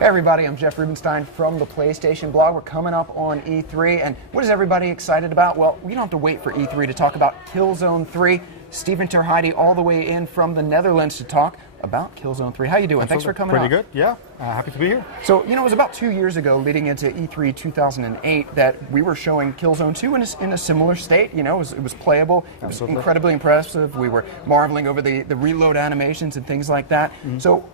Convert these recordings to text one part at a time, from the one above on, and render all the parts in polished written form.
Hey everybody, I'm Jeff Rubenstein from the PlayStation blog. We're coming up on E3, and what is everybody excited about? Well, we don't have to wait for E3 to talk about Killzone 3. Stephen Terheide all the way in from the Netherlands to talk about Killzone 3. How you doing? Thanks for coming Pretty out. Good, yeah. Happy to be here. So, you know, it was about 2 years ago, leading into E3 2008, that we were showing Killzone 2 in a similar state. You know, it was playable, it was incredibly impressive. We were marveling over the reload animations and things like that. So,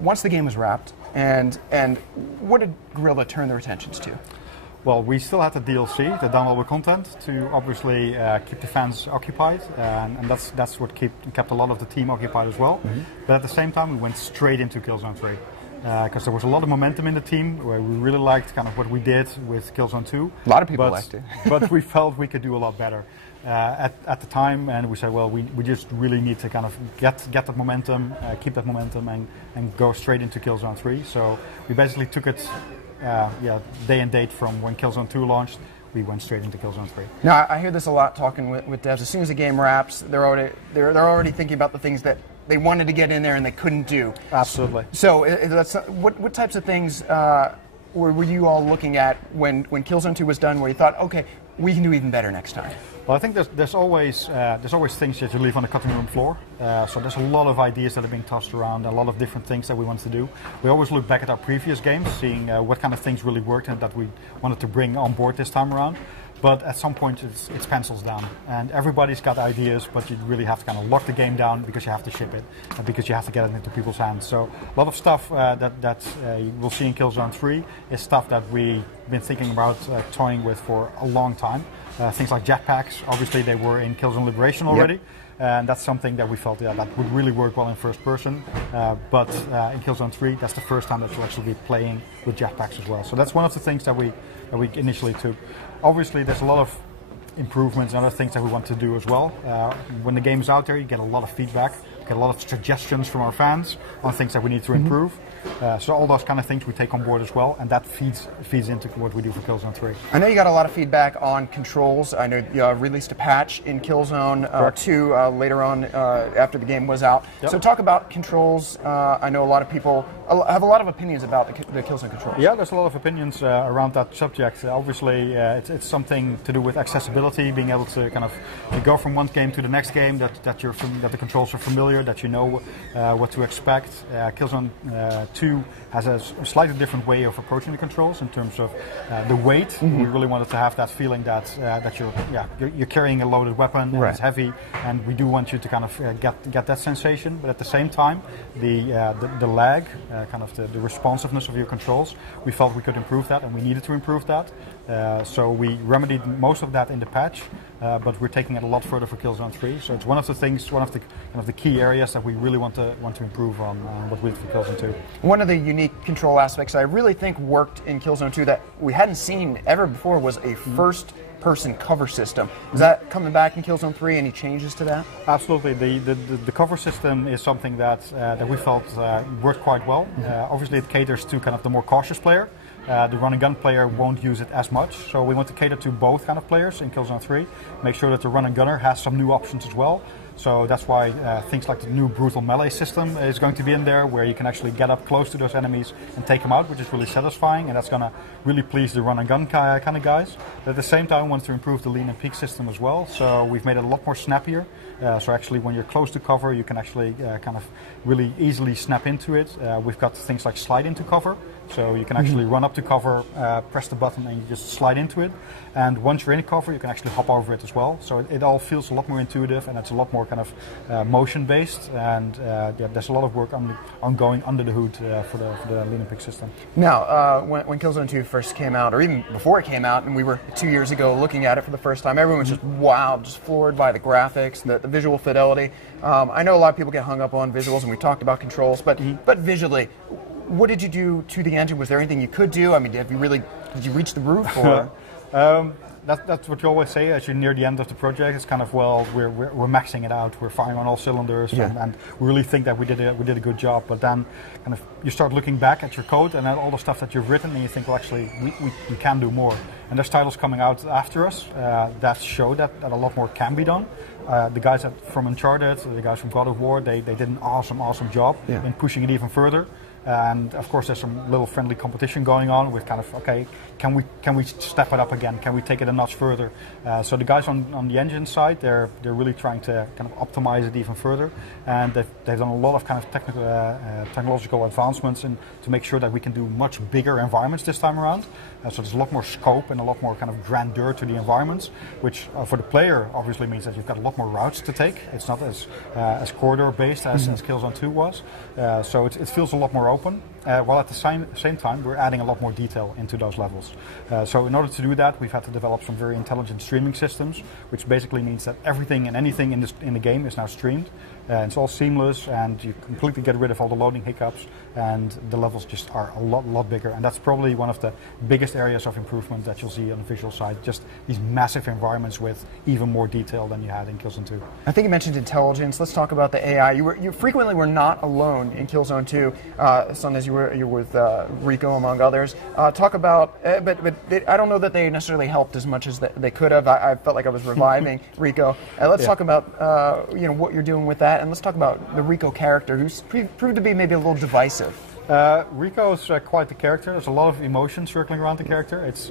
once the game was wrapped, and what did Guerrilla turn their attentions to? Well, we still had the DLC, the downloadable content, to obviously keep the fans occupied, and that's what kept a lot of the team occupied as well. But at the same time, we went straight into Killzone 3. Because there was a lot of momentum in the team, where we really liked kind of what we did with Killzone 2. A lot of people liked it. But we felt we could do a lot better at the time, and we said, well, we just really need to kind of get that momentum, keep that momentum, and go straight into Killzone 3. So we basically took it day and date from when Killzone 2 launched. We went straight into Killzone 3. Now, I hear this a lot talking with devs. As soon as a game wraps, they're already thinking about the things that they wanted to get in there and they couldn't do. Absolutely. So, what types of things were you all looking at when Killzone 2 was done, where you thought, okay, we can do even better next time? Well, I think there's always things that you leave on the cutting room floor. So there's a lot of ideas that are being tossed around, a lot of different things that we want to do. We always look back at our previous games, seeing what kind of things really worked and that we wanted to bring on board this time around. But at some point, it's pencils down, and everybody's got ideas, but you really have to kind of lock the game down because you have to ship it, and because you have to get it into people's hands. So a lot of stuff that we'll see in Killzone 3 is stuff that we've been thinking about toying with for a long time. Things like jetpacks, obviously they were in Killzone Liberation already. Yep. And that's something that we felt that would really work well in first person. But in Killzone 3, that's the first time that you'll actually be playing with jetpacks as well. So that's one of the things that we initially took. Obviously, there's a lot of improvements and other things that we want to do as well. When the game is out there, you get a lot of feedback, you get a lot of suggestions from our fans on things that we need to improve. So all those kind of things we take on board as well, and that feeds into what we do for Killzone 3. I know you got a lot of feedback on controls. I know you released a patch in Killzone 2 later on after the game was out. Yep. So talk about controls. I know a lot of people have a lot of opinions about the Killzone controls. Yeah, there's a lot of opinions around that subject. Obviously, it's something to do with accessibility, being able to kind of go from one game to the next game, that the controls are familiar, that you know what to expect. Killzone 2 has a slightly different way of approaching the controls in terms of the weight. We really wanted to have that feeling that you're carrying a loaded weapon and it's heavy, and we do want you to kind of get that sensation. But at the same time, the lag, kind of the responsiveness of your controls, we felt we could improve that, and we needed to improve that. So we remedied most of that in the patch, but we're taking it a lot further for Killzone 3. So it's one of the things, one of the key areas that we really want to improve on what we did for Killzone 2. One of the unique control aspects I really think worked in Killzone 2 that we hadn't seen ever before was a first-person cover system. Is that coming back in Killzone 3? Any changes to that? Absolutely. The cover system is something that we felt worked quite well. Obviously, it caters to kind of the more cautious player. The run-and-gun player won't use it as much, so we want to cater to both kind of players in Killzone 3. Make sure that the run-and-gunner has some new options as well. So that's why things like the new brutal melee system is going to be in there, where you can actually get up close to those enemies and take them out, which is really satisfying, and that's going to really please the run-and-gun kind of guys. But at the same time, we want to improve the lean and peek system as well, so we've made it a lot more snappier. So actually, when you're close to cover, you can actually kind of really easily snap into it. We've got things like slide into cover, so you can actually run up to cover, press the button, and you just slide into it. And once you're in cover, you can actually hop over it as well. So it all feels a lot more intuitive, and it's a lot more kind of motion-based. And there's a lot of work ongoing under the hood for the lean and peek system. Now, when Killzone 2 first came out, or even before it came out, and we were 2 years ago looking at it for the first time, everyone was just wowed, just floored by the graphics, the visual fidelity. I know a lot of people get hung up on visuals, and we talked about controls, but visually, what did you do to the engine? Was there anything you could do? I mean, did you reach the roof? Or? That's what you always say as you're near the end of the project. It's kind of, well, we're maxing it out, we're firing on all cylinders, and we really think that we did a good job. But then, kind of, you start looking back at your code and at all the stuff that you've written, and you think, well, actually, we can do more. And there's titles coming out after us that show that a lot more can be done. The guys from Uncharted, the guys from God of War, they did an awesome job in pushing it even further. And of course, there's some little friendly competition going on with kind of, okay, can we step it up again? Can we take it a notch further? So the guys on the engine side, they're really trying to kind of optimize it even further, and they've done a lot of kind of technological advancements to make sure that we can do much bigger environments this time around. So there's a lot more scope and a lot more kind of grandeur to the environments, which for the player obviously means that you've got a lot more routes to take. It's not as corridor based as Killzone 2 was. So it feels a lot more open, while at the same time we're adding a lot more detail into those levels. So in order to do that, we've had to develop some very intelligent streaming systems, which basically means that everything and anything in the game is now streamed. It's all seamless, and you completely get rid of all the loading hiccups, and the levels just are a lot bigger. And that's probably one of the biggest areas of improvement that you'll see on the visual side, just these massive environments with even more detail than you had in Killzone 2. I think you mentioned intelligence. Let's talk about the AI. You frequently were not alone in Killzone 2. Sometimes you were with Rico, among others. Talk about, but I don't know that they necessarily helped as much as they could have. I felt like I was reviving Rico. Let's talk about what you're doing with that, and let's talk about the Rico character, who's proved to be maybe a little divisive. Rico is quite the character. There's a lot of emotion circling around the character. It's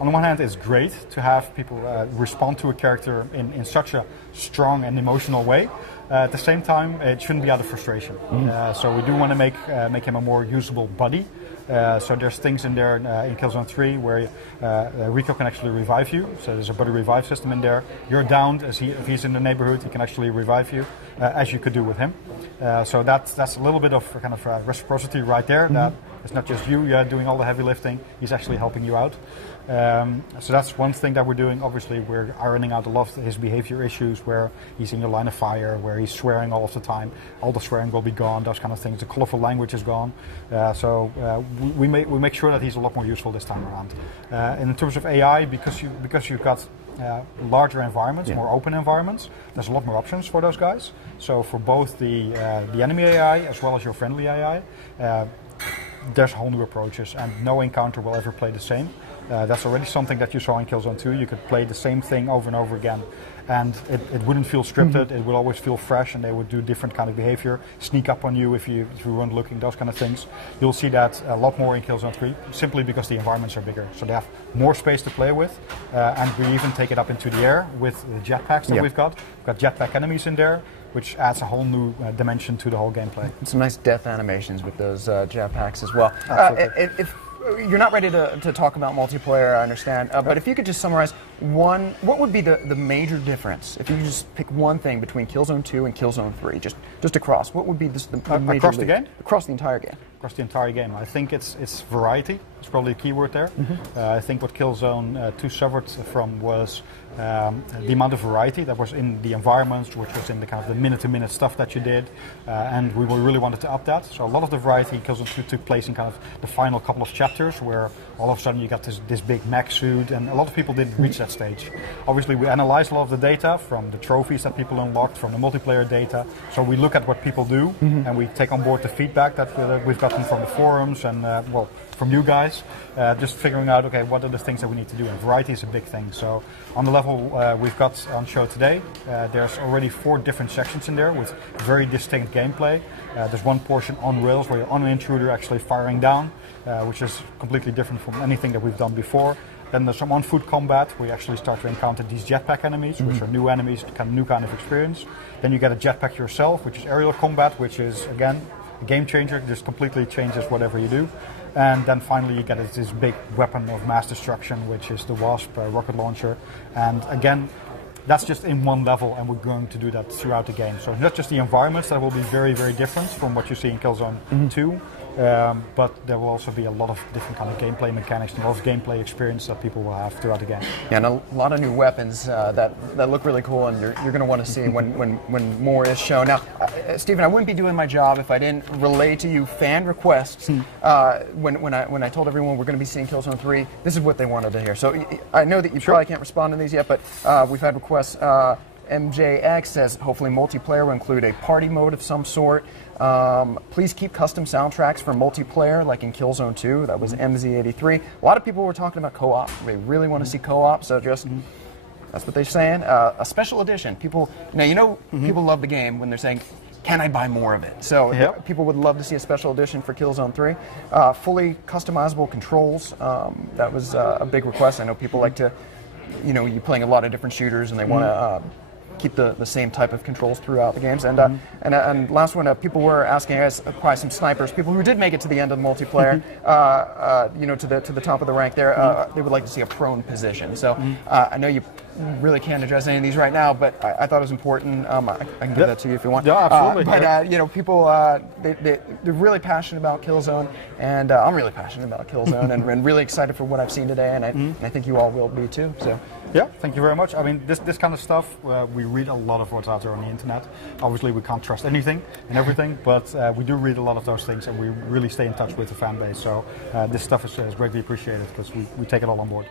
on the one hand, it's great to have people respond to a character in such a strong and emotional way. At the same time, it shouldn't be out of frustration. So we do want to make him a more usable buddy. So there's things in there in Killzone 3 where Rico can actually revive you. So there's a buddy revive system in there. You're downed, if he's in the neighborhood, he can actually revive you, as you could do with him. So that's a little bit of kind of reciprocity right there. That it's not just you doing all the heavy lifting, he's actually helping you out. So that's one thing that we're doing. Obviously, we're ironing out a lot of his behavior issues where he's in your line of fire, where he's swearing all of the time. All the swearing will be gone, those kind of things. The colorful language is gone. So we make sure that he's a lot more useful this time around. And in terms of AI, because you've got larger environments, more open environments, there's a lot more options for those guys. So for both the enemy AI as well as your friendly AI, there's whole new approaches, and no encounter will ever play the same. That's already something that you saw in Killzone 2. You could play the same thing over and over again, and it wouldn't feel scripted. It would always feel fresh, and they would do different kind of behavior, sneak up on you if you weren't looking, those kind of things. You'll see that a lot more in Killzone 3, simply because the environments are bigger. So they have more space to play with, and we even take it up into the air with the jetpacks that we've got. We've got jetpack enemies in there, which adds a whole new dimension to the whole gameplay. And some nice death animations with those jetpacks as well. If you're not ready to talk about multiplayer, I understand, but if you could just summarize what would be the major difference, if you could just pick one thing between Killzone 2 and Killzone 3, just across, what would be the major across the game? Across the entire game. Across the entire game. I think it's variety. It's probably a key word there. I think what Killzone 2 suffered from was the amount of variety that was in the environments, which was in the kind of the minute-to-minute stuff that you did, and we really wanted to up that. So a lot of the variety in Killzone 2 took place in kind of the final couple of chapters, where all of a sudden you got this big mech suit, and a lot of people didn't reach that stage. Obviously, we analyzed a lot of the data from the trophies that people unlocked, from the multiplayer data. So we look at what people do, and we take on board the feedback that we've gotten from the forums and from you guys, just figuring out, okay, what are the things that we need to do, and variety is a big thing. So on the level we've got on show today, there's already 4 different sections in there with very distinct gameplay. There's one portion on rails where you're on an intruder actually firing down, which is completely different from anything that we've done before. Then there's some on-foot combat where you actually start to encounter these jetpack enemies, which are new enemies, new kind of experience. Then you get a jetpack yourself, which is aerial combat, which is, again, a game changer. Just completely changes whatever you do. And then finally you get this big weapon of mass destruction, which is the Wasp rocket launcher. And again, that's just in one level, and we're going to do that throughout the game. So not just the environments that will be very, very different from what you see in Killzone 2, but there will also be a lot of different kind of gameplay mechanics and a lot of gameplay experience that people will have throughout the game. Yeah, and a lot of new weapons that look really cool, and you're going to want to see when more is shown. Now, Stephen, I wouldn't be doing my job if I didn't relay to you fan requests. When I told everyone we're going to be seeing Killzone 3, this is what they wanted to hear. So I know that you probably can't respond to these yet, but we've had requests. MJX says hopefully multiplayer will include a party mode of some sort. Please keep custom soundtracks for multiplayer, like in Killzone 2. That was MZ83. A lot of people were talking about co-op. They really want to see co-op, so just that's what they're saying. A special edition. People love the game when they're saying, can I buy more of it? So Yep. people would love to see a special edition for Killzone 3. Fully customizable controls. That was a big request. I know people like to, you're playing a lot of different shooters and they want to keep the same type of controls throughout the games. And last one, people were asking us probably some snipers, people who did make it to the end of the multiplayer, to the top of the rank there. They would like to see a prone position. So I know you really can't address any of these right now, but I thought it was important. I can give that to you if you want. Yeah, absolutely. People they're really passionate about Killzone, and I'm really passionate about Killzone, and really excited for what I've seen today, and I think you all will be too. So. Yeah, thank you very much. I mean, this kind of stuff, we read a lot of what's out there on the internet. Obviously, we can't trust anything and everything, but we do read a lot of those things, and we really stay in touch with the fan base. So this stuff is greatly appreciated because we take it all on board.